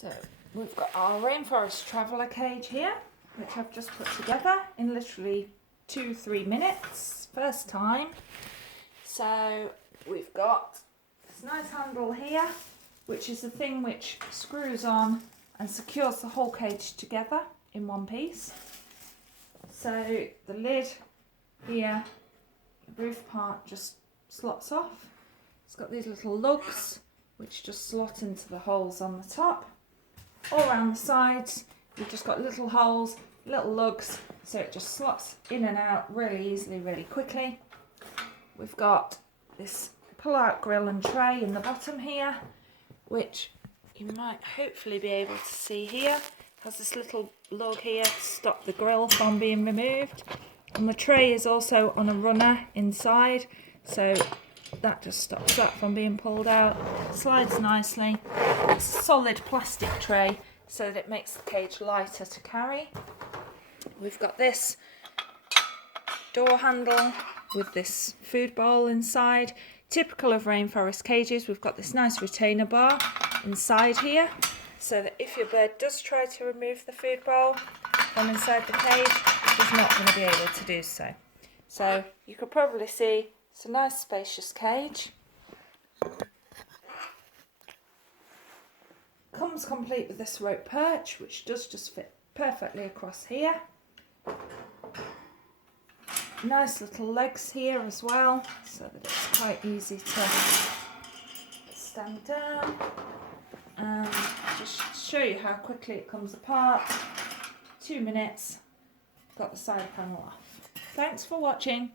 So we've got our Rainforest traveller cage here, which I've just put together in literally 2-3 minutes, first time. So we've got this nice handle here, which is the thing which screws on and secures the whole cage together in one piece. So the lid here, the roof part just slots off. It's got these little lugs which just slot into the holes on the top. All around the sides you've just got little holes, little lugs, so it just slots in and out really easily, really quickly. We've got this pull-out grill and tray in the bottom here, which you might hopefully be able to see here. It has this little lug here to stop the grill from being removed. And the tray is also on a runner inside, so that just stops that from being pulled out. Slides nicely. It's a solid plastic tray so that it makes the cage lighter to carry. We've got this door handle with this food bowl inside. Typical of Rainforest cages, we've got this nice retainer bar inside here, so that if your bird does try to remove the food bowl from inside the cage, it's not going to be able to do so. So you could probably see it's a nice spacious cage. Comes complete with this rope perch, which does just fit perfectly across here. Nice little legs here as well, so that it's quite easy to stand down. And just show you how quickly it comes apart. 2 minutes, got the side panel off. Thanks for watching.